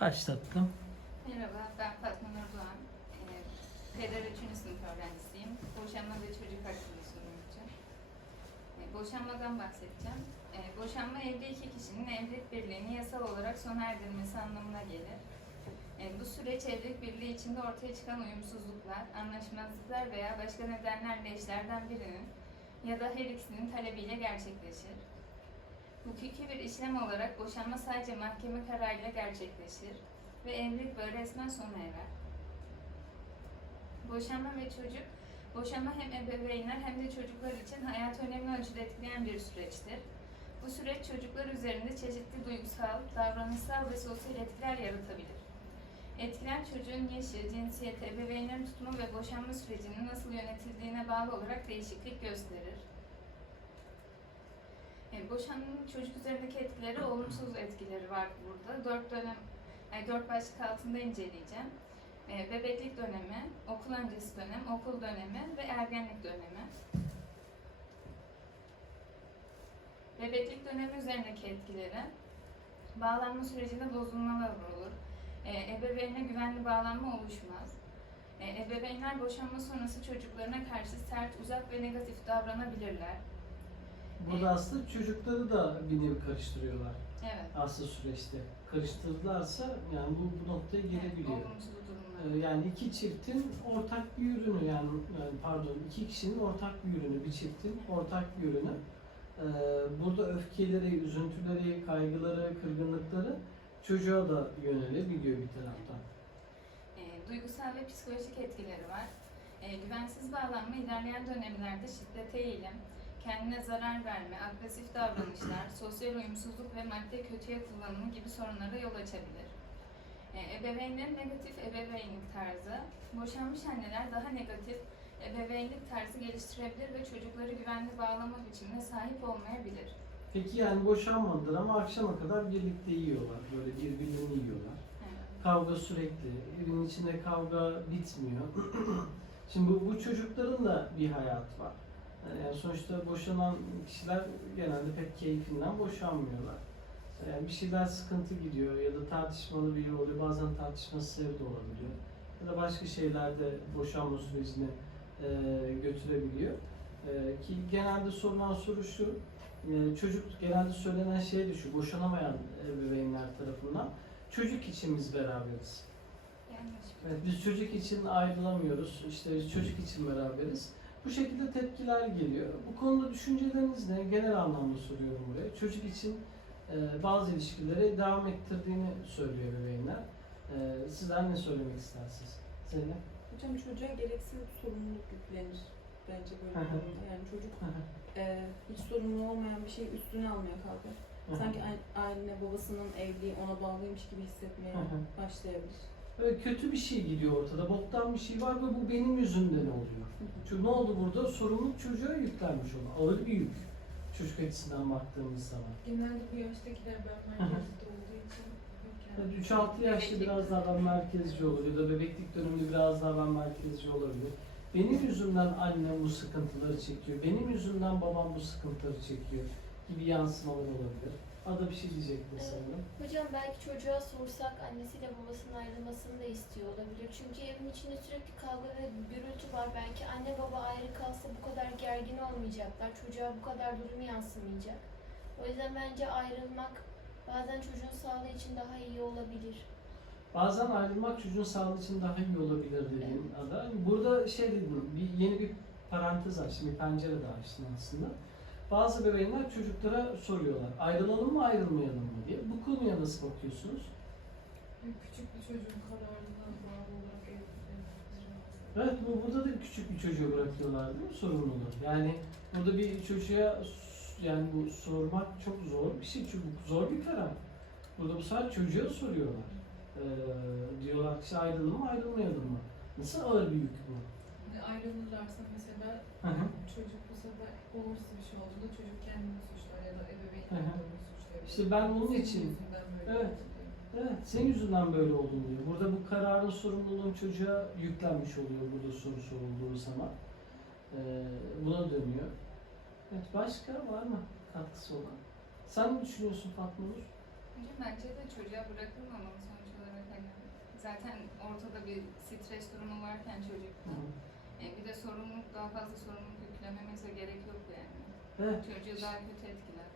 Başlattım. Merhaba, ben Fatma Nur Doğan. Ee, Peder 3. sınıf öğrencisiyim. Boşanma ve çocuk hakları sunucuyum. Ee, boşanmadan bahsedeceğim. Ee, boşanma evli iki kişinin evlilik birliğini yasal olarak sona erdirmesi anlamına gelir. Ee, bu süreç evlilik birliği içinde ortaya çıkan uyumsuzluklar, anlaşmazlıklar veya başka nedenlerle eşlerden birinin ya da her ikisinin talebiyle gerçekleşir. Hukuki bir işlem olarak boşanma sadece mahkeme kararıyla gerçekleşir ve evlilik böyle resmen sona erer. Boşanma ve çocuk, boşanma hem ebeveynler hem de çocuklar için hayat önemli ölçüde etkileyen bir süreçtir. Bu süreç çocuklar üzerinde çeşitli duygusal, davranışsal ve sosyal etkiler yaratabilir. Etkilen çocuğun yaşı, cinsiyeti, ebeveynlerin tutumu ve boşanma sürecinin nasıl yönetildiğine bağlı olarak değişiklik gösterir. E, boşanmanın çocuk üzerindeki etkileri, olumsuz etkileri var burada. Dört dönem, yani dört başlık altında inceleyeceğim. E, bebeklik dönemi, okul öncesi dönem, okul dönemi ve ergenlik dönemi. Bebeklik dönemi üzerindeki etkileri, bağlanma sürecinde bozulmalar olur. E, ebeveynle güvenli bağlanma oluşmaz. E, ebeveynler boşanma sonrası çocuklarına karşı sert, uzak ve negatif davranabilirler. Burada aslında çocukları da bir nevi karıştırıyorlar Evet. aslında süreçte. Karıştırdılarsa yani bu, bu noktaya gelebiliyor. Evet. Ee, Yani iki çiftin ortak bir ürünü yani, yani pardon iki kişinin ortak bir ürünü, bir çiftin ortak bir ürünü. Ee, Burada öfkeleri, üzüntüleri, kaygıları, kırgınlıkları çocuğa da yönelebiliyor bir taraftan. E, duygusal ve psikolojik etkileri var. E, güvensiz bağlanma ilerleyen dönemlerde şiddete eğilim, kendine zarar verme, agresif davranışlar, sosyal uyumsuzluk ve madde kötüye kullanımı gibi sorunlara yol açabilir. E, ebeveynlerin negatif ebeveynlik tarzı, boşanmış anneler daha negatif ebeveynlik tarzı geliştirebilir ve çocukları güvenli bağlama biçimine sahip olmayabilir. Peki yani boşanmadılar ama akşama kadar birlikte yiyorlar. Böyle birbirlerini yiyorlar. Evet. Kavga sürekli, evin içinde kavga bitmiyor. Şimdi bu, bu çocukların da bir hayatı var. Yani sonuçta boşanan kişiler genelde pek keyfinden boşanmıyorlar. Yani bir şeyler sıkıntı gidiyor ya da tartışmalı bir oluyor. Bazen tartışması de olabiliyor. Ya da başka şeylerde boşanma sürecini e, götürebiliyor. E, ki genelde sorulan soru şu, e, çocuk genelde söylenen şey de şu, boşanamayan ebeveynler tarafından çocuk için biz beraberiz. Yanlış. Evet, biz çocuk için ayrılamıyoruz, işte çocuk için beraberiz. Bu şekilde tepkiler geliyor. Bu konuda düşünceleriniz ne? Genel anlamda soruyorum buraya. Çocuk için e, bazı ilişkileri devam ettirdiğini söylüyor ebeveynler. E, sizler ne söylemek istersiniz? Zeynep? Hocam çocuğa gereksiz sorumluluk yüklenir bence böyle bir durumda. Yani çocuk e, hiç sorumlu olmayan bir şeyi üstüne almaya kalkar. Sanki an- anne babasının evliliği ona bağlıymış gibi hissetmeye başlayabilir. Kötü bir şey gidiyor ortada, boktan bir şey var ve bu benim yüzümden oluyor. Çünkü ne oldu burada? Sorumluluk çocuğa yüklenmiş ona. Ağır bir yük. Çocuk açısından baktığımız zaman. Genelde bu yaştakiler ben merkezde olduğu için yok yani. Evet, 3-6 yaşta biraz daha ben merkezci olur ya da bebeklik döneminde biraz daha ben merkezci olabilir. Benim yüzümden annem bu sıkıntıları çekiyor, benim yüzümden babam bu sıkıntıları çekiyor gibi yansımalar olabilir. Ada bir şey diyecektin sanırım. Hocam belki çocuğa sorsak annesiyle babasının ayrılmasını da istiyor olabilir. Çünkü evin içinde sürekli kavga ve gürültü var. Belki anne baba ayrı kalsa bu kadar gergin olmayacaklar. Çocuğa bu kadar durumu yansımayacak. O yüzden bence ayrılmak bazen çocuğun sağlığı için daha iyi olabilir. Bazen ayrılmak çocuğun sağlığı için daha iyi olabilir dediğin ada. Burada şey dedim, bir, yeni bir parantez açtım, bir pencere de açtım aslında. Bazı bebeğinler çocuklara soruyorlar, ayrılalım mı ayrılmayalım mı diye. Bu konuya nasıl bakıyorsunuz? Küçük bir çocuğun kararına bağlı olarak. Evet, bu burada da küçük bir çocuğu bırakıyorlar değil mi sorumluluğu? Yani burada bir çocuğa yani bu sormak çok zor bir şey çünkü zor bir karar. Burada bu sefer çocuğa soruyorlar. Ee, diyorlar ki ayrılalım mı ayrılmayalım mı? Nasıl ağır bir yük bu? Yani ayrılırlarsa mesela Hı hı. çocuk bu sefer olumsuz bir şey olduğunda çocuk kendini suçlar ya da Hı hı. onu suçlayabilir. İşte ben bunun Senin için- yüzünden böyle Evet. Evet, senin yüzünden böyle oldun diyor. Burada bu kararın sorumluluğun çocuğa yüklenmiş oluyor burada soru sorulduğu zaman. Ee, buna dönüyor. Evet, başka var mı katkısı olan? Sen ne düşünüyorsun Fatma Nur? Bence de çocuğa bırakılmamalı sonuç olarak. zaten ortada bir stres durumu varken çocukta e, bir de sorumluluk daha fazla sorumluluk yüklememize gerek yok yani. Evet. Çocuğu daha kötü etkiler.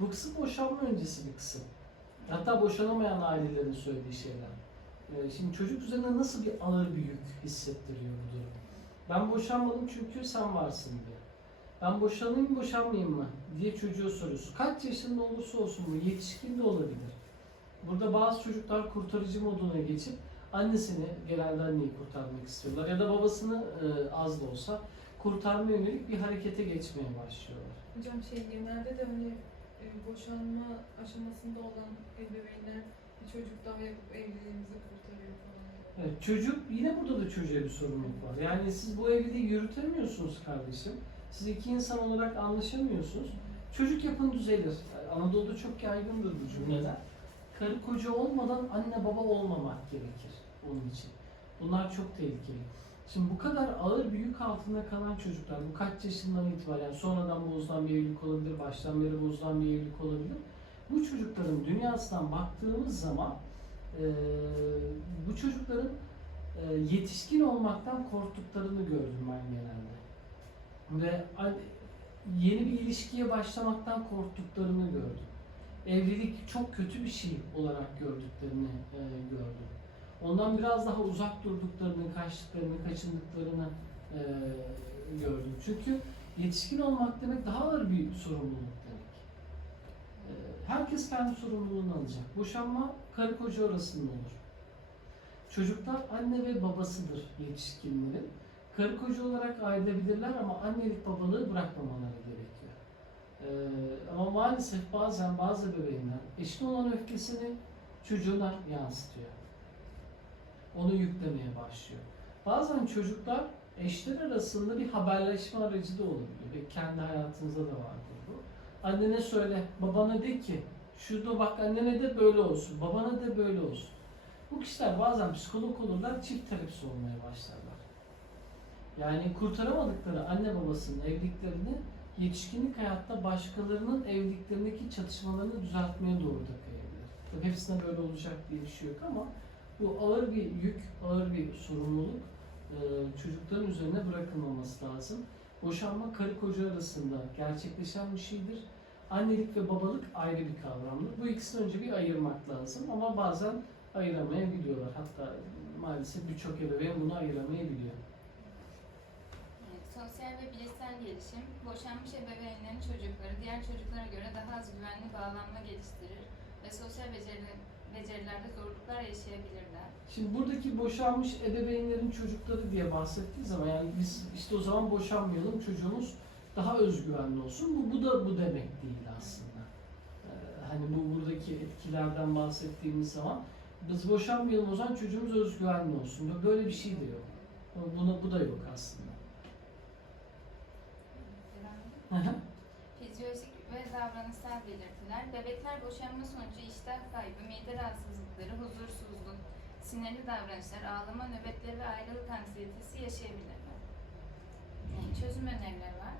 Bu kısım boşanma öncesi bir kısım. Hatta boşanamayan ailelerin söylediği şeyler. Ee, Şimdi çocuk üzerine nasıl bir ağır bir yük hissettiriyor bu durum? Ben boşanmadım çünkü sen varsın diye. Ben boşanayım boşanmayayım mı diye çocuğa soruyorsun. Kaç yaşında olursa olsun bu yetişkin de olabilir. Burada bazı çocuklar kurtarıcı moduna geçip annesini, genelde anneyi kurtarmak istiyorlar ya da babasını e, az da olsa kurtarmaya yönelik bir harekete geçmeye başlıyorlar. Hocam şey genelde de hani e, boşanma aşamasında olan ebeveynler bir çocuk daha yapıp evliliğimizi kurtarıyor falan. Evet, çocuk yine burada da çocuğa bir sorumluluk var. Yani siz bu evliliği yürütemiyorsunuz kardeşim. Siz iki insan olarak anlaşamıyorsunuz. Çocuk yapın düzelir. Anadolu'da çok yaygındır bu cümleler. Karı koca olmadan anne baba olmamak gerekir onun için. Bunlar çok tehlikeli. Şimdi bu kadar ağır bir yük altında kalan çocuklar, bu kaç yaşından itibaren sonradan bozulan bir evlilik olabilir, baştan beri bozulan bir evlilik olabilir. Bu çocukların dünyasından baktığımız zaman eee, bu çocukların eee, yetişkin olmaktan korktuklarını gördüm ben genelde. Ve yeni bir ilişkiye başlamaktan korktuklarını gördüm. Evlilik çok kötü bir şey olarak gördüklerini eee, gördüm. Ondan biraz daha uzak durduklarını, kaçtıklarını, kaçındıklarını eee, gördüm. Çünkü yetişkin olmak demek daha ağır bir sorumluluk demek. Eee, herkes kendi sorumluluğunu alacak. Boşanma karı koca arasında olur. Çocuklar anne ve babasıdır yetişkinlerin. Karı koca olarak ayrılabilirler ama annelik babalığı bırakmamaları gerekiyor. Ee, ama maalesef bazen bazı bebeğinler eşine olan öfkesini çocuğuna yansıtıyor. Onu yüklemeye başlıyor. Bazen çocuklar eşler arasında bir haberleşme aracı da olabiliyor. Ve kendi hayatınızda da vardır bu. Annene söyle, babana de ki, şurada bak annene de böyle olsun, babana da böyle olsun. Bu kişiler bazen psikolog olurlar, çift terapisi olmaya başlarlar. Yani kurtaramadıkları anne babasının evliliklerini yetişkinlik hayatta başkalarının evliliklerindeki çatışmalarını düzeltmeye doğru da kayabilir. Tabii hepsine böyle olacak diye bir şey yok ama bu ağır bir yük, ağır bir sorumluluk e, çocukların üzerine bırakılmaması lazım. Boşanma karı koca arasında gerçekleşen bir şeydir. Annelik ve babalık ayrı bir kavramdır. Bu ikisini önce bir ayırmak lazım ama bazen ayıramayabiliyorlar. Hatta maalesef birçok ebeveyn bunu ayıramayabiliyor. Sosyal ve bilişsel gelişim, boşanmış ebeveynlerin çocukları diğer çocuklara göre daha az güvenli bağlanma geliştirir ve sosyal beceri, becerilerde zorluklar yaşayabilirler. Şimdi buradaki boşanmış ebeveynlerin çocukları diye bahsettiği zaman yani biz işte o zaman boşanmayalım çocuğumuz daha özgüvenli olsun. Bu, bu da bu demek değil aslında. Ee, hani bu buradaki etkilerden bahsettiğimiz zaman biz boşanmayalım o zaman çocuğumuz özgüvenli olsun. Böyle bir şey de yok. Buna bu da yok aslında. Hı hı. Davranışsal belirtiler. Bebekler boşanma sonucu iştah kaybı, mide rahatsızlıkları, huzursuzluk, sinirli davranışlar, ağlama nöbetleri ve ayrılık anksiyetesi yaşayabilirler. Yani çözüm önerileri var.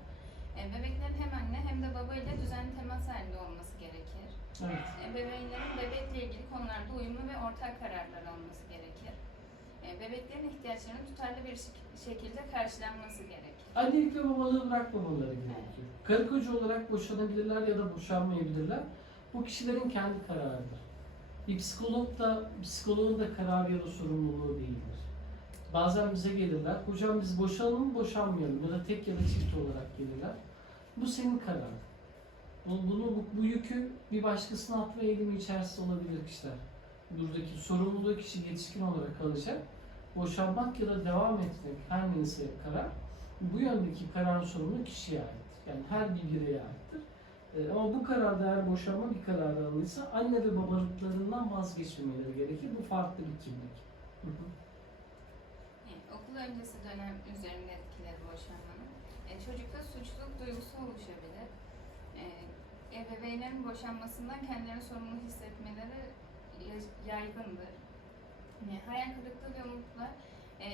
E, Bebeklerin hem anne hem de baba ile düzenli temas halinde olması gerekir. Evet. Ebeveynlerin bebekle ilgili konularda uyumlu ve ortak kararlar alması gerekir. E, Bebeklerin ihtiyaçlarının tutarlı bir şek- şekilde karşılanması gerekir. Annelik ve babalığı bırakmamaları gerekiyor. Karı koca olarak boşanabilirler ya da boşanmayabilirler. Bu kişilerin kendi kararıdır. Bir psikolog da, psikoloğun da kararı ya da sorumluluğu değildir. Bazen bize gelirler, hocam biz boşanalım mı boşanmayalım ya da tek ya da çift olarak gelirler. Bu senin kararın. Bunu bu, bu yükü bir başkasına atma eğilimi içerisinde olabilir kişiler. Buradaki sorumluluğu kişi yetişkin olarak alacak. Boşanmak ya da devam etmek her neyse karar bu yöndeki karar sorumlu kişiye ait. Yani her bir bireye aittir. Ee, ama bu kararda eğer boşanma bir karar alınırsa anne ve babalıklarından vazgeçmemeleri gerekir. Bu farklı bir kimlik. Hı hı. Okul öncesi dönem üzerinde etkileri boşanmanın. E, çocukta suçluluk duygusu oluşabilir. E, ebeveynlerin boşanmasından kendilerini sorumlu hissetmeleri yaygındır. Yani hayal kırıklığı ve umutlar e,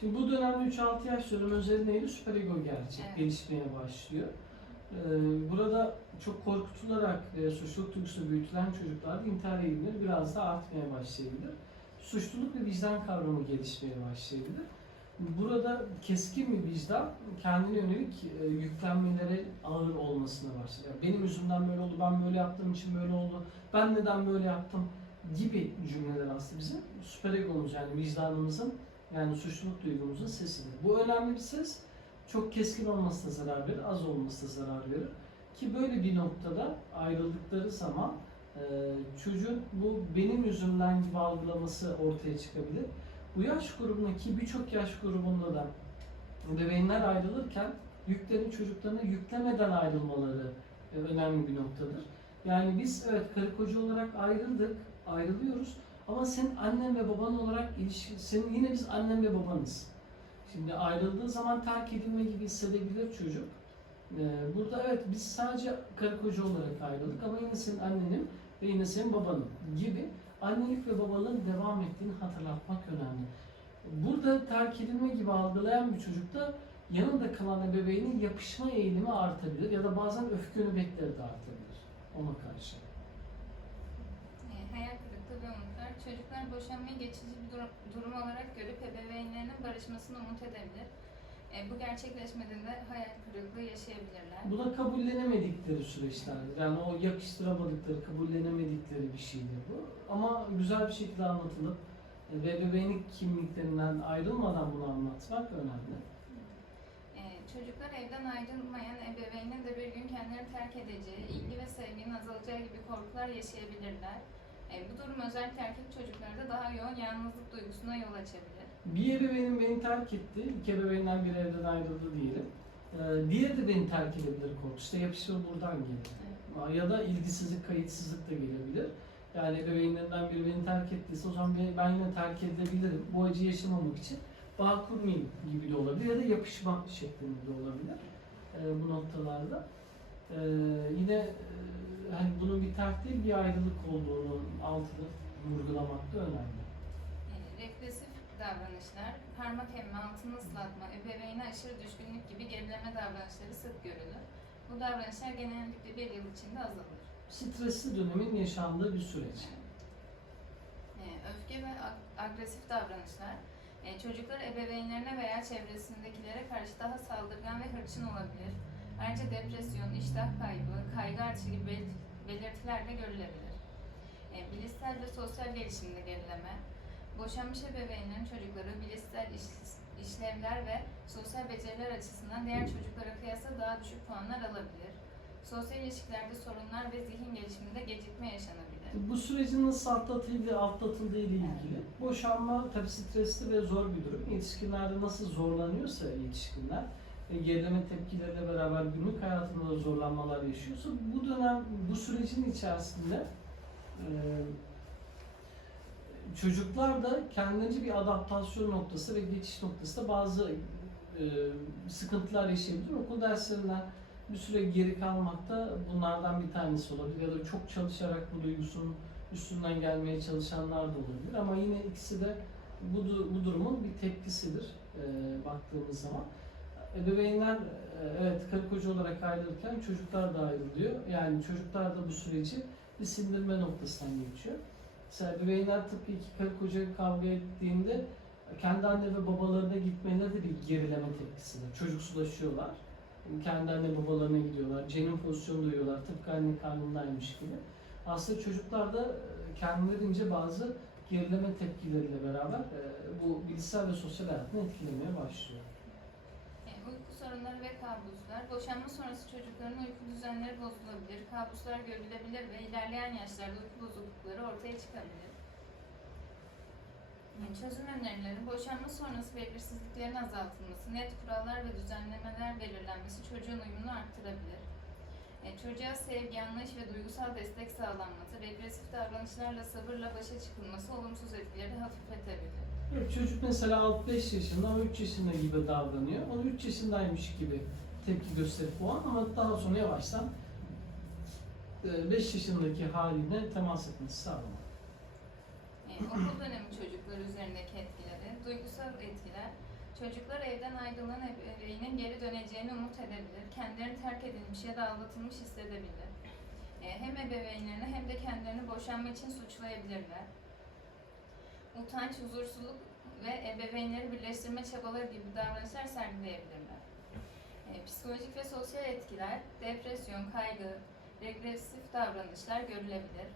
Şimdi bu dönemde 3-6 yaş dönemi özelinde neydi? Süperego gerçek Evet. gelişmeye başlıyor. Ee, burada çok korkutularak e, suçluluk duygusu büyütülen çocuklarda intihar eğilimleri biraz da artmaya başlayabilir. suçluluk ve vicdan kavramı gelişmeye başlayabilir. Burada keskin bir vicdan kendine yönelik e, yüklenmelere ağır olmasına başlar. Yani benim yüzümden böyle oldu, ben böyle yaptığım için böyle oldu, ben neden böyle yaptım gibi cümleler aslında bizim süperegomuz yani vicdanımızın yani suçluluk duygumuzun sesidir. Bu önemli bir ses. Çok keskin olması da zarar verir, az olması da zarar verir. Ki böyle bir noktada ayrıldıkları zaman e, çocuğun bu benim yüzümden gibi algılaması ortaya çıkabilir. Bu yaş grubundaki birçok yaş grubunda da ebeveynler ayrılırken yüklerini çocuklarına yüklemeden ayrılmaları e, önemli bir noktadır. Yani biz evet karı koca olarak ayrıldık, ayrılıyoruz ama senin annen ve baban olarak ilişki, senin yine biz annen ve babanız. Şimdi ayrıldığı zaman terk edilme gibi hissedebilir çocuk. Ee, burada evet biz sadece karı koca olarak ayrıldık ama yine senin annenim ve yine senin babanım gibi annelik ve babalığın devam ettiğini hatırlatmak önemli. Burada terk edilme gibi algılayan bir çocukta yanında kalan ebeveynin yapışma eğilimi artabilir ya da bazen öfke nöbetleri de artabilir ona karşı. E, hayal kırıklığı ve umutlar. Çocuklar boşanmayı geçici bir durum, durum olarak görüp ebeveynlerinin barışmasını umut edebilir. E, bu gerçekleşmediğinde hayal kırıklığı yaşayabilirler. Bu da kabullenemedikleri süreçlerdir. Yani o yakıştıramadıkları, kabullenemedikleri bir şeydir bu. Ama güzel bir şekilde anlatılıp e, ve ebeveynlik kimliklerinden ayrılmadan bunu anlatmak önemli. E, çocuklar evden ayrılmayan ebeveynin de bir gün kendilerini terk edeceği, ilgi ve sevginin azalacağı gibi korkular yaşayabilirler. E, bu durum özellikle erkek çocuklarda daha yoğun yalnızlık duygusuna yol açabilir. Bir ebeveynin beni terk etti, iki ebeveynden bir evden ayrıldı diyelim. Ee, diğeri de beni terk edebilir korkusu. İşte yapışır buradan gelir. Ya da ilgisizlik, kayıtsızlık da gelebilir. Yani ebeveynlerinden biri beni terk ettiyse o zaman ben- yine terk edilebilirim. Bu acıyı yaşamamak için bağ kurmayayım gibi de olabilir ya da yapışma şeklinde de olabilir e, bu noktalarda. E, yine e, hani bunun bir değil bir ayrılık olduğunu altını vurgulamak da önemli. E, regresif davranışlar, parmak emme, altını ıslatma, ebeveyne aşırı düşkünlük gibi gerileme davranışları sık görülür. Bu davranışlar genellikle bir yıl içinde azalır. Stresli dönemin yaşandığı bir süreç. E, öfke ve ag- agresif davranışlar, e, çocuklar ebeveynlerine veya çevresindekilere karşı daha saldırgan ve hırçın olabilir. Ayrıca depresyon, iştah kaybı, kaygı artışı gibi bel- belirtiler de görülebilir. E, bilişsel ve sosyal gelişimde gerileme, boşanmış ebeveynlerin çocukları bilişsel iş- işlevler ve sosyal beceriler açısından diğer çocuklara kıyasla daha düşük puanlar alabilir. Sosyal ilişkilerde sorunlar ve zihin gelişiminde gecikme yaşanabilir. Bu sürecin nasıl atlatıldığı, atlatıldığı ile ilgili. Boşanma tabii stresli ve zor bir durum. Yetişkinlerde nasıl zorlanıyorsa yetişkinler, gerileme tepkileriyle beraber günlük hayatında da zorlanmalar yaşıyorsa bu dönem, bu sürecin içerisinde e, çocuklar da kendince bir adaptasyon noktası ve geçiş noktasında bazı e, sıkıntılar yaşayabilir. Okul derslerinden bir süre geri kalmak da bunlardan bir tanesi olabilir. Ya da çok çalışarak bu duygusunun üstünden gelmeye çalışanlar da olabilir. Ama yine ikisi de bu, bu durumun bir tepkisidir e, baktığımız zaman. Ebeveynler e, evet karı koca olarak ayrılırken çocuklar da ayrılıyor. Yani çocuklar da bu süreci bir sindirme noktasından geçiyor. Mesela ebeveynler tıpkı iki karı koca kavga ettiğinde kendi anne ve babalarına gitmeleri de bir gerileme tepkisidir. Çocuksulaşıyorlar. Kendi anne babalarına gidiyorlar. Cenin pozisyonu duyuyorlar. Tıpkı anne karnındaymış gibi. Aslında çocuklar da e, kendilerince bazı gerileme tepkileriyle beraber e, bu bilişsel ve sosyal hayatını etkilemeye başlıyor. Sorunları ve kabuslar. Boşanma sonrası çocukların uyku düzenleri bozulabilir, kabuslar görülebilir ve ilerleyen yaşlarda uyku bozuklukları ortaya çıkabilir. Çözüm önerileri, boşanma sonrası belirsizliklerin azaltılması, net kurallar ve düzenlemeler belirlenmesi çocuğun uyumunu arttırabilir. E, çocuğa sevgi, anlayış ve duygusal destek sağlanması, regresif davranışlarla sabırla başa çıkılması olumsuz etkileri hafifletebilir. Çocuk mesela 6-5 yaşında ama 3 yaşında gibi davranıyor. O 3 yaşındaymış gibi tepki gösterip o an ama daha sonra yavaştan 5 yaşındaki haline temas etmesi sağlanıyor. E, okul dönemi çocuklar üzerindeki etkileri, duygusal etkiler. Çocuklar evden ayrılan ebeveynin geri döneceğini umut edebilir, kendilerini terk edilmiş ya da aldatılmış hissedebilir. E, hem ebeveynlerini hem de kendilerini boşanma için suçlayabilirler. Utanç, huzursuzluk ve ebeveynleri birleştirme çabaları gibi davranışlar sergileyebilirler. E, psikolojik ve sosyal etkiler, depresyon, kaygı, regresif davranışlar görülebilir.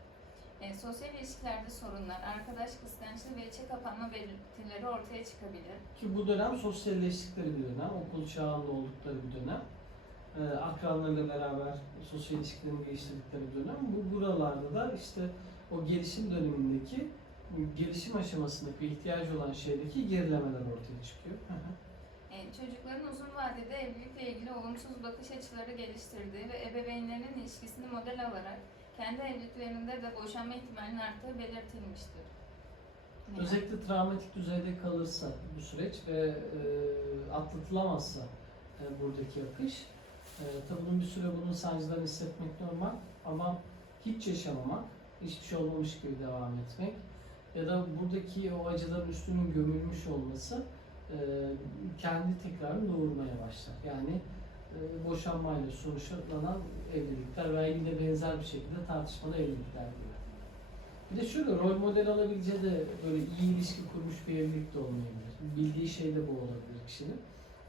E, sosyal ilişkilerde sorunlar, arkadaş kıskançlığı ve içe kapanma belirtileri ortaya çıkabilir. Ki bu dönem sosyalleştikleri bir dönem, okul çağında oldukları bir dönem. Ee, akranlarıyla beraber sosyal ilişkilerini geliştirdikleri bir dönem. Bu buralarda da işte o gelişim dönemindeki gelişim aşamasındaki ihtiyacı olan şeydeki gerilemeler ortaya çıkıyor. E, çocukların uzun vadede evlilikle ilgili olumsuz bakış açıları geliştirdiği ve ebeveynlerinin ilişkisini model alarak kendi evliliklerinde de boşanma ihtimalinin arttığı belirtilmiştir. Özellikle travmatik düzeyde kalırsa bu süreç ve e, atlatılamazsa e, buradaki akış, e, tabii bunun bir süre bunun sancılarını hissetmek normal ama hiç yaşamamak, hiçbir şey olmamış gibi devam etmek ya da buradaki o acıların üstünün gömülmüş olması e, kendi tekrarını doğurmaya başlar. Yani e, boşanmayla sonuçlanan evlilikler veya yine benzer bir şekilde tartışmalı evlilikler gibi. Bir de şöyle rol model alabileceği de böyle iyi ilişki kurmuş bir evlilik de olmayabilir. Bildiği şey de bu olabilir kişinin.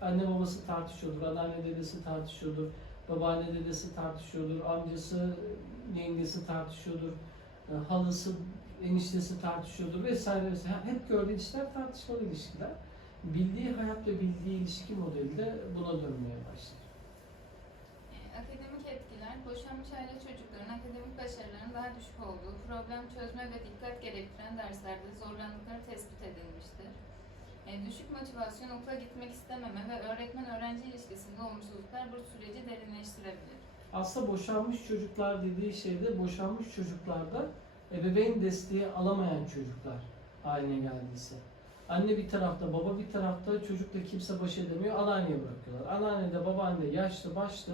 Anne babası tartışıyordur, anneanne dedesi tartışıyordur, babaanne dedesi tartışıyordur, amcası, yengesi tartışıyordur, e, halası, eniştesi tartışıyordur vesaire vesaire. Hep gördüğü ilişkiler tartışmalı ilişkiler. Bildiği hayat ve bildiği ilişki modeli de buna dönmeye başlar. E, Akademik etkiler, boşanmış aile çocukların akademik başarılarının daha düşük olduğu, problem çözme ve dikkat gerektiren derslerde zorlandıkları tespit edilmiştir. E, düşük motivasyon, okula gitmek istememe ve öğretmen-öğrenci ilişkisinde olumsuzluklar bu süreci derinleştirebilir. Aslında boşanmış çocuklar dediği şeyde boşanmış çocuklarda ebeveyn desteği alamayan çocuklar haline geldiyse. Anne bir tarafta, baba bir tarafta, çocukla kimse baş edemiyor, anneanneye bırakıyorlar. Anneanne de babaanne yaşlı başlı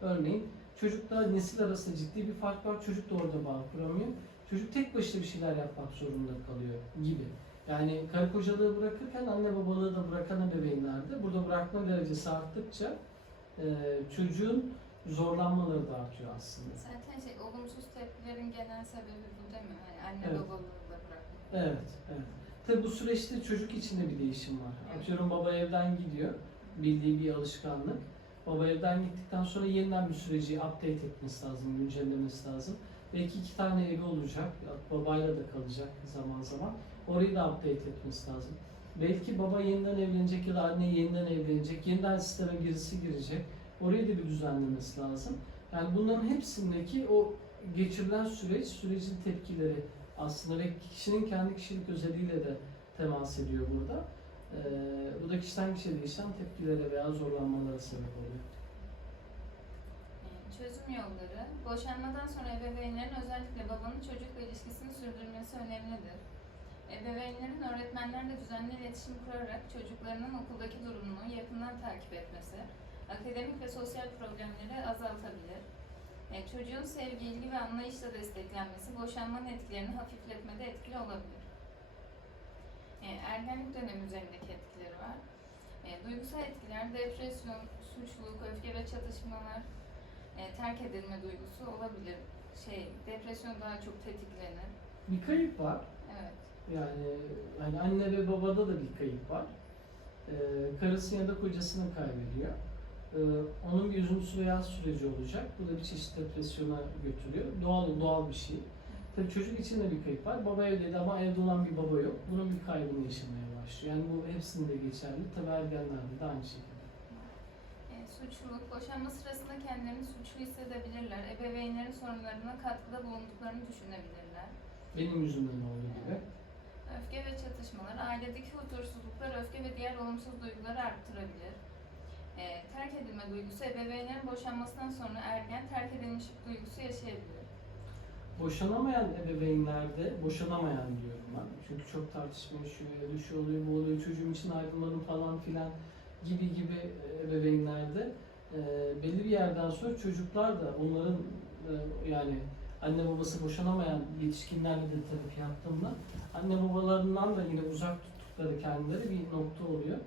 örneğin çocukla nesil arasında ciddi bir fark var, çocuk da orada bağ kuramıyor. Çocuk tek başına bir şeyler yapmak zorunda kalıyor gibi. Yani karı kocalığı bırakırken anne babalığı da bırakan ebeveynlerde burada bırakma derecesi arttıkça çocuğun zorlanmaları da artıyor aslında. Zaten şey, olumsuz tepkilerin genel sebebi bu değil mi? Yani anne Evet. babalığı da bırakmak. Evet, evet. Tabi bu süreçte çocuk için de bir değişim var. Atıyorum baba evden gidiyor, bildiği bir alışkanlık. Baba evden gittikten sonra yeniden bir süreci update etmesi lazım, güncellemesi lazım. Belki iki tane evi olacak, babayla da kalacak zaman zaman. Orayı da update etmesi lazım. Belki baba yeniden evlenecek ya da anne yeniden evlenecek, yeniden sisteme birisi girecek. Orayı da bir düzenlemesi lazım. Yani bunların hepsindeki o geçirilen süreç, sürecin tepkileri aslında ve kişinin kendi kişilik özelliğiyle de temas ediyor burada. Ee, bu da kişiden kişiye değişen tepkilere veya zorlanmalara sebep oluyor. E, Çözüm yolları, boşanmadan sonra ebeveynlerin özellikle babanın çocukla ilişkisini sürdürmesi önemlidir. Ebeveynlerin öğretmenlerle düzenli iletişim kurarak çocuklarının okuldaki durumunu yakından takip etmesi, akademik ve sosyal problemleri azaltabilir. E, çocuğun sevgi, ilgi ve anlayışla desteklenmesi boşanmanın etkilerini hafifletmede etkili olabilir. E, ergenlik dönemi üzerindeki etkileri var. E, duygusal etkiler, depresyon, suçluluk, öfke ve çatışmalar, e, terk edilme duygusu olabilir. Şey, depresyon daha çok tetiklenir. Bir kayıp var. Evet. Yani hani anne ve babada da bir kayıp var. Ee, karısını ya da kocasını kaybediyor. Ee, onun bir üzüntüsü veya süreci olacak. Bu da bir çeşit depresyona götürüyor. Doğal doğal bir şey. Tabii çocuk için de bir kayıp var. Baba evdeydi ama evde olan bir baba yok. Bunun bir kaybını yaşamaya başlıyor. Yani bu hepsinde geçerli. Tabii ergenlerde de aynı şekilde. E, suçluluk, boşanma sırasında kendilerini suçlu hissedebilirler. Ebeveynlerin sorunlarına katkıda bulunduklarını düşünebilirler. Benim yüzümden olduğu gibi. Öfke ve çatışmalar, ailedeki huzursuzluklar, öfke ve diğer olumsuz duyguları arttırabilir. E, terk edilme duygusu, ebeveynlerin boşanmasından sonra ergen terk edilmişlik duygusu yaşayabilir. Boşanamayan ebeveynlerde, boşanamayan diyorum ben. Çünkü çok tartışma yaşıyor, şu oluyor, bu oluyor, çocuğum için ayrılmadım falan filan gibi gibi ebeveynlerde e, belli bir yerden sonra çocuklar da onların e, yani anne babası boşanamayan yetişkinlerle de terapi yaptığımda anne babalarından da yine uzak tuttukları kendileri bir nokta oluyor.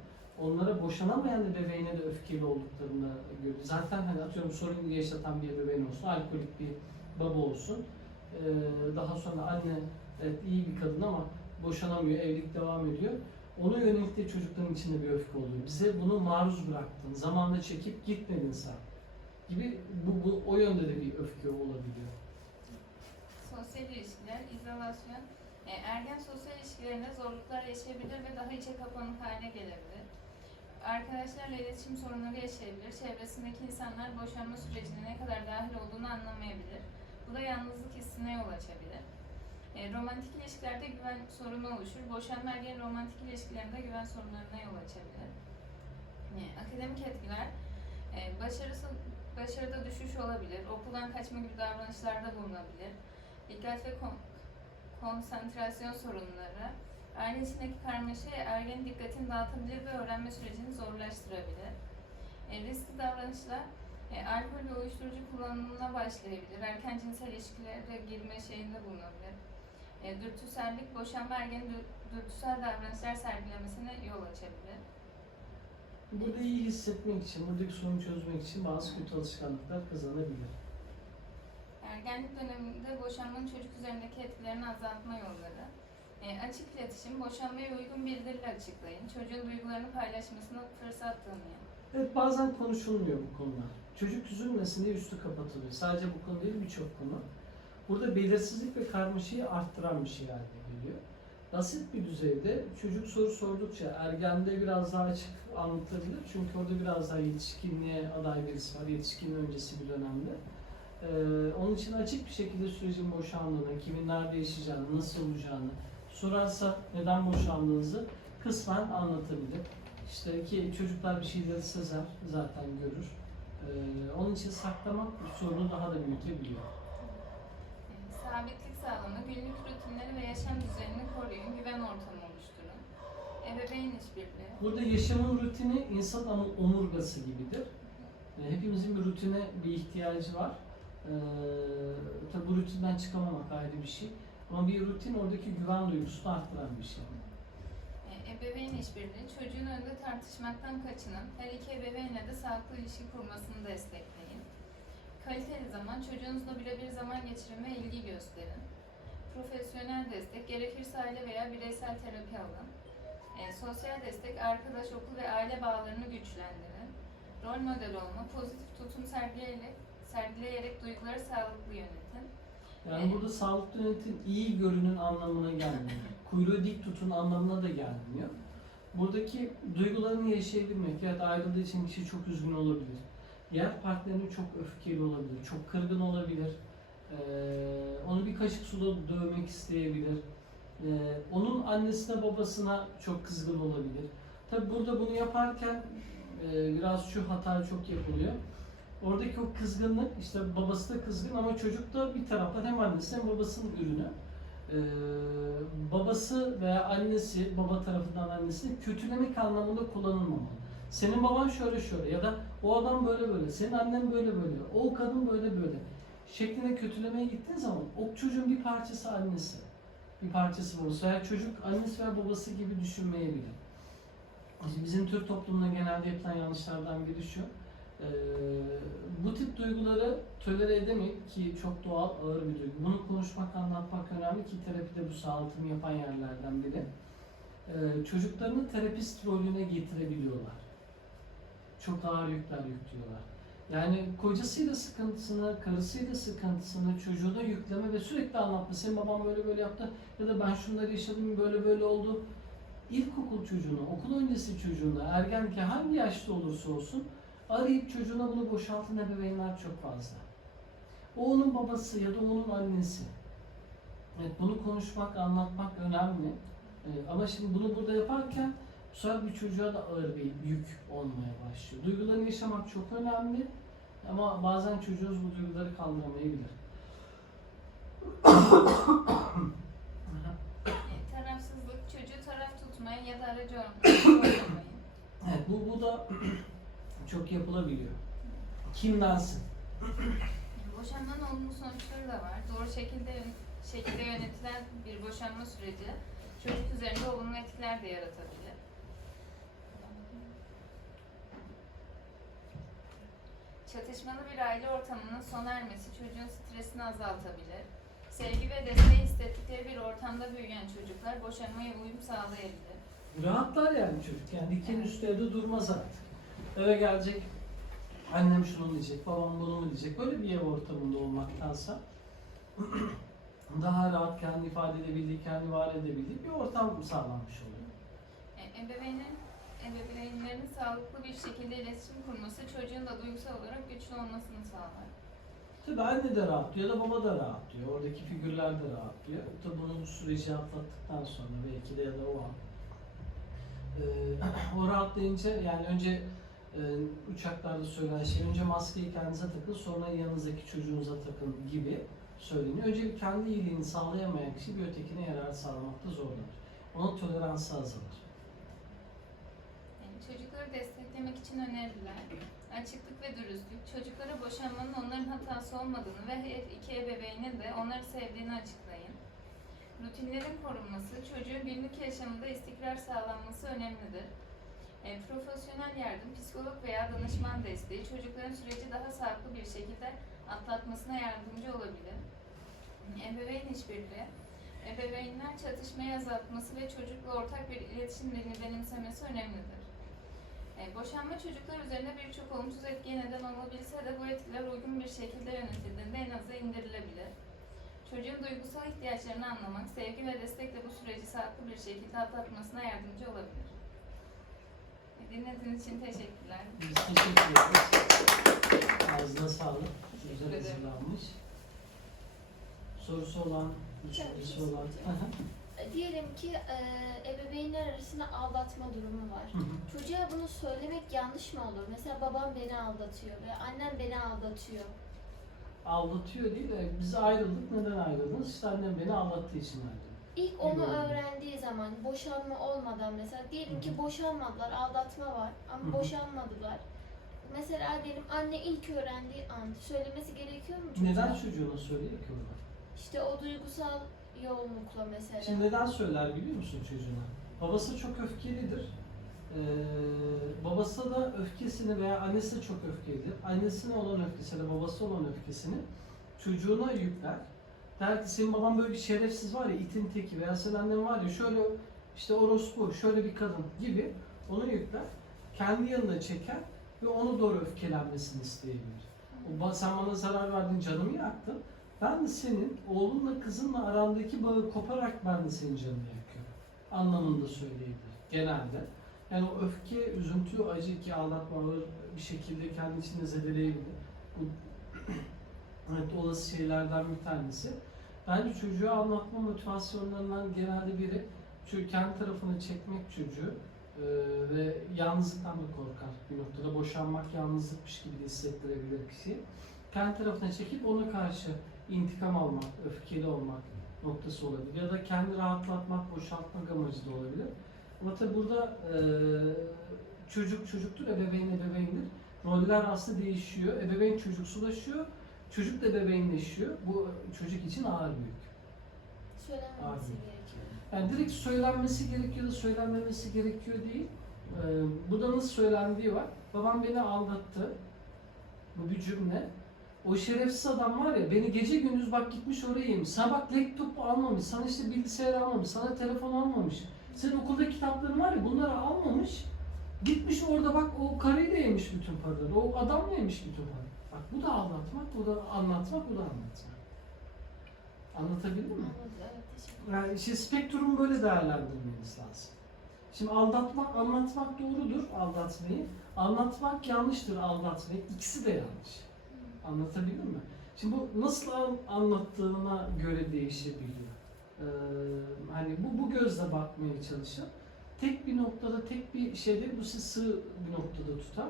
Onlara boşanamayan ebeveyne de öfkeli olduklarını görüyor. Zaten hani atıyorum sorun yaşatan bir ebeveyn olsun, alkolik bir baba olsun. Ee, daha sonra anne evet iyi bir kadın ama boşanamıyor, evlilik devam ediyor. Ona yönelik de çocukların içinde bir öfke oluyor. Bize bunu maruz bıraktın, zamanla çekip gitmedin sen gibi bu, bu o yönde de bir öfke olabiliyor. Sosyal ilişkiler, izolasyon. E, ergen sosyal ilişkilerinde zorluklar yaşayabilir ve daha içe kapanık hale gelebilir. Arkadaşlarla iletişim sorunları yaşayabilir. Çevresindeki insanlar boşanma sürecine ne kadar dahil olduğunu anlamayabilir. Bu da yalnızlık hissine yol açabilir. E, romantik ilişkilerde güven sorunu oluşur. Boşanma ergen romantik ilişkilerinde güven sorunlarına yol açabilir. E, akademik etkiler, e, başarısı, başarıda düşüş olabilir. Okuldan kaçma gibi davranışlarda bulunabilir. Dikkat ve kon- konsantrasyon sorunları, aile içindeki karmaşa ergenin dikkatini dağıtabilir ve öğrenme sürecini zorlaştırabilir. E, riskli davranışlar, e, alkol ve uyuşturucu kullanımına başlayabilir, erken cinsel ilişkilere girme şeyinde bulunabilir. E, dürtüsellik, boşanma ergenin dür- dürtüsel davranışlar sergilemesine yol açabilir. Burada iyi hissetmek için, buradaki sorunu çözmek için bazı kötü alışkanlıklar kazanabilir. Ergenlik döneminde boşanmanın çocuk üzerindeki etkilerini azaltma yolları. E, açık iletişim, boşanmaya uygun bir açıklayın. Çocuğun duygularını paylaşmasına fırsat tanıyın. Evet bazen konuşulmuyor bu konular. Çocuk üzülmesin diye üstü kapatılıyor. Sadece bu konu değil birçok konu. Burada belirsizlik ve karmaşayı arttıran bir şey haline geliyor. Basit bir düzeyde çocuk soru sordukça ergende biraz daha açık anlatabilir. Çünkü orada biraz daha yetişkinliğe aday birisi var. Yetişkin öncesi bir dönemde. Ee, onun için açık bir şekilde sürecin boşandığını, kimin nerede yaşayacağını, nasıl olacağını sorarsa neden boşandığınızı kısmen anlatabilir. İşte ki çocuklar bir şeyleri sezer, zaten görür. Ee, onun için saklamak sorunu daha da büyütebiliyor. E, sabitlik sağlama, günlük rutinleri ve yaşam düzenini koruyun, güven ortamı oluşturun. Ebeveyn işbirliği. Burada yaşamın rutini insan omurgası gibidir. Ee, hepimizin bir rutine bir ihtiyacı var. Ee, tabi bu rutinden çıkamamak ayrı bir şey. Ama bir rutin oradaki güven duygusunu arttıran bir şey. E, ebeveyn işbirliği, çocuğun önünde tartışmaktan kaçının, her iki ebeveynle de sağlıklı ilişki kurmasını destekleyin. Kaliteli zaman, çocuğunuzla birebir zaman geçirin ve ilgi gösterin. Profesyonel destek, gerekirse aile veya bireysel terapi alın. E, sosyal destek, arkadaş, okul ve aile bağlarını güçlendirin. Rol model olma, pozitif tutum sergileyerek, sergileyerek duyguları sağlıklı yönetin. Yani burada sağlıklı yönetim iyi görünün anlamına gelmiyor. Kuyruğu dik tutun anlamına da gelmiyor. Buradaki duygularını yaşayabilmek, evet ayrıldığı için kişi çok üzgün olabilir. Diğer partnerini çok öfkeli olabilir, çok kırgın olabilir. Ee, onu bir kaşık suda dövmek isteyebilir. Ee, onun annesine babasına çok kızgın olabilir. Tabi burada bunu yaparken e, biraz şu hata çok yapılıyor. Oradaki o kızgınlık, işte babası da kızgın ama çocuk da bir taraftan hem annesi hem babasının ürünü. Ee, babası veya annesi, baba tarafından annesi kötülemek anlamında kullanılmamalı. Senin baban şöyle şöyle ya da o adam böyle böyle, senin annen böyle böyle, o kadın böyle böyle şeklinde kötülemeye gittiğin zaman o çocuğun bir parçası annesi, bir parçası babası veya çocuk annesi veya babası gibi düşünmeyebilir. Bizim Türk toplumunda genelde yapılan yanlışlardan biri şu. Ee, bu tip duyguları tolere edemek ki çok doğal, ağır bir duygu. Bunu konuşmak, anlatmak önemli ki terapide bu sağaltımı yapan yerlerden biri. Ee, çocuklarını terapist rolüne getirebiliyorlar. Çok ağır yükler yüklüyorlar. Yani kocasıyla sıkıntısını, karısıyla sıkıntısını çocuğuna yükleme ve sürekli anlatma. Senin baban böyle böyle yaptı ya da ben şunları yaşadım böyle böyle oldu. İlkokul çocuğuna, okul öncesi çocuğuna, ergenken hangi yaşta olursa olsun arayıp çocuğuna bunu boşaltan ebeveynler çok fazla. O onun babası ya da onun annesi. Evet bunu konuşmak, anlatmak önemli. Ee, ama şimdi bunu burada yaparken bu sefer bir çocuğa da ağır bir yük olmaya başlıyor. Duygularını yaşamak çok önemli. Ama bazen çocuğumuz bu duyguları kaldıramayabilir. Tarafsızlık, çocuğu taraf tutmaya ya da aracı olmayın. Evet bu, bu da çok yapılabiliyor. Kimdensin? Boşanmanın olumlu sonuçları da var. Doğru şekilde şekilde yönetilen bir boşanma süreci çocuk üzerinde olumlu etkiler de yaratabilir. Çatışmalı bir aile ortamının sona ermesi çocuğun stresini azaltabilir. Sevgi ve desteği hissettikleri bir ortamda büyüyen çocuklar boşanmaya uyum sağlayabilir. Rahatlar yani çocuk. Yani diken Evet. üstü evde durmaz artık. Eve gelecek, annem şunu diyecek, babam bunu mu diyecek. Böyle bir ev ortamında olmaktansa daha rahat kendi ifade edebildiği, kendi var edebildiği bir ortam sağlanmış oluyor. E, Ebeveynin, ebeveynlerin sağlıklı bir şekilde iletişim kurması çocuğun da duygusal olarak güçlü olmasını sağlar. Tabii anne de rahatlıyor da baba da rahatlıyor. Oradaki figürler de rahatlıyor. Tabii bunu bu süreci atlattıktan sonra belki de ya da o an. Ee, o rahatlayınca yani önce e, uçaklarda söylenen şey önce maskeyi kendinize takın sonra yanınızdaki çocuğunuza takın gibi söyleniyor. Önce kendi iyiliğini sağlayamayan kişi bir ötekine yarar sağlamakta zorlanır. Onun toleransı azalır. Çocukları desteklemek için öneriler, açıklık ve dürüstlük, çocuklara boşanmanın onların hatası olmadığını ve her iki ebeveynin de onları sevdiğini açıklayın. Rutinlerin korunması, çocuğun günlük yaşamında istikrar sağlanması önemlidir. E, profesyonel yardım, psikolog veya danışman desteği çocukların süreci daha sağlıklı bir şekilde atlatmasına yardımcı olabilir. Ebeveyn işbirliği, ebeveynler çatışmayı azaltması ve çocukla ortak bir iletişim dilini benimsemesi önemlidir. E, boşanma çocuklar üzerinde birçok olumsuz etkiye neden olabilse de bu etkiler uygun bir şekilde yönetildiğinde en aza indirilebilir. Çocuğun duygusal ihtiyaçlarını anlamak, sevgi ve destekle bu süreci sağlıklı bir şekilde atlatmasına yardımcı olabilir. E, dinlediğiniz için teşekkürler. Biz teşekkür ederiz. Ağzına sağlık. Teşekkür Güzel ederim. hazırlanmış. Sorusu olan, sorusu olan. soracağım. Diyelim ki e, ebeveynler arasında aldatma durumu var. Hı hı. Çocuğa bunu söylemek yanlış mı olur? Mesela babam beni aldatıyor veya annem beni aldatıyor. aldatıyor değil de biz ayrıldık. Neden ayrıldınız? İşte annem beni aldattığı için ayrıldım. İlk onu öğrendiği zaman boşanma olmadan mesela diyelim ki boşanmadılar, aldatma var ama boşanmadılar. Mesela diyelim anne ilk öğrendiği an söylemesi gerekiyor mu çocuğa? Neden çocuğuna söylüyor ki orada? İşte o duygusal yoğunlukla mesela. Şimdi neden söyler biliyor musun çocuğuna? Babası çok öfkelidir. Ee, babası da öfkesini veya annesi de çok öfkelidir. Annesine olan öfkesini, babası olan öfkesini çocuğuna yükler. Der ki senin baban böyle bir şerefsiz var ya itin teki veya senin annen var ya şöyle işte orospu, şöyle bir kadın gibi onu yükler. Kendi yanına çeker ve onu doğru öfkelenmesini isteyebilir. O sen bana zarar verdin, canımı yaktın. Ben de senin oğlunla kızınla arandaki bağı koparak ben de senin canını yakıyorum. Anlamında söyleyebilir genelde. Yani o öfke, üzüntü, acı ki ağlatma bir şekilde kendi içinde zedeleyebilir. Bu evet, olası şeylerden bir tanesi. Bence çocuğa anlatma motivasyonlarından genelde biri çünkü kendi tarafını çekmek çocuğu e, ve yalnızlıktan da korkar bir noktada. Boşanmak yalnızlıkmış gibi de hissettirebilir kişiyi. Kendi tarafına çekip ona karşı intikam almak, öfkeli olmak noktası olabilir. Ya da kendi rahatlatmak, boşaltmak amacı da olabilir. Ama tabi burada e, çocuk çocuktur, ebeveyn ebeveyndir. Roller aslında değişiyor. Ebeveyn çocuksulaşıyor, çocuk da ebeveynleşiyor. Bu çocuk için ağır bir yük. Söylenmemesi gerekiyor. Yani direkt söylenmesi gerekiyor da söylenmemesi gerekiyor değil. Ee, burada nasıl söylendiği var. Babam beni aldattı. Bu bir cümle. O şerefsiz adam var ya beni gece gündüz bak gitmiş oraya yemiş. Sana bak laptop almamış, sana işte bilgisayar almamış, sana telefon almamış. Senin okuldaki kitapların var ya bunları almamış. Gitmiş orada bak o karıyla yemiş bütün paraları. O adamla yemiş bütün paraları. Bu da aldatmak, bu da anlatmak, bu da anlatmak. Anlatabildim mi? Yani işte spektrumu böyle değerlendirmeniz lazım. Şimdi aldatmak, anlatmak doğrudur aldatmayı. Anlatmak yanlıştır aldatmayı. İkisi de yanlış. Anlatabildim mi? Şimdi bu nasıl an- anlattığına göre değişebiliyor. Ee, hani bu bu gözle bakmaya çalışın. Tek bir noktada, tek bir şeyde bu sizi sığ bir noktada tutar.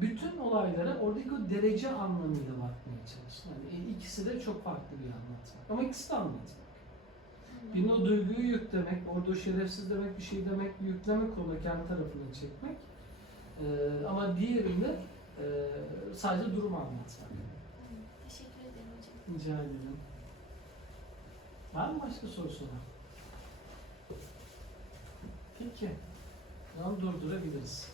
Bütün olaylara oradaki o derece anlamıyla bakmaya çalışın. Yani ikisi de çok farklı bir anlatmak. Ama ikisi de anlatmak. Birine o duyguyu yüklemek, orada o şerefsiz demek, bir şey demek, yüklemek orada kendi tarafına çekmek. Ee, ama diğerinde e, sadece durumu anlatmak. Teşekkür ederim hocam. Rica ederim. Var mı başka sorusu olan? Peki. O zaman durdurabiliriz.